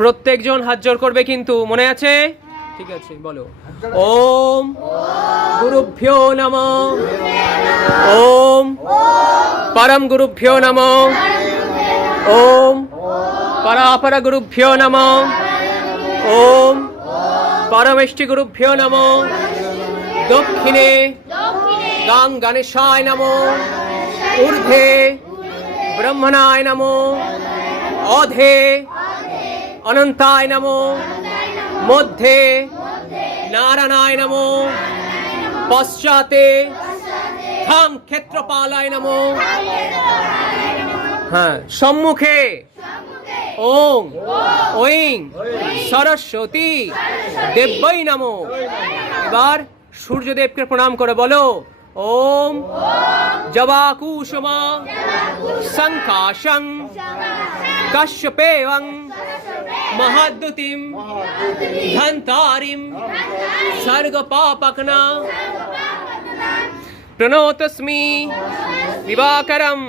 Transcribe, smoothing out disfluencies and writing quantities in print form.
প্রত্যেকজন হাত জোড় করবে কিন্তু, মনে আছে? ঠিক আছে, বলো। ওম গুরুভ্যো নমঃ। ওম পরম গুরুভ্যো নমঃ। ওম পরাপর গুরুভ্যো নমঃ। ওম পরমেষ্টি গুরুভ্যো নমঃ। দক্ষিণে গাং গণেশায় নমঃ। ঊর্ধ্বে ব্রহ্মণায় নমঃ। অধে অনন্তায় নমঃ। মধ্যে নারায়ণায় নমঃ। পশ্চাতে খাং ক্ষেত্রপালায় নমঃ। হ্যাঁ, সম্মুখে ওং ঐং সরস্বতী দেব্যৈ নমঃ। এবার সূর্যদেবকে প্রণাম করে বলো, ওম জবাকুসুমা সংকাশং কাশ্যপেয়ং মহাদ্যুতিম ধন্তারিম সর্গপাপকনা প্রণতস্মি দিবাকরম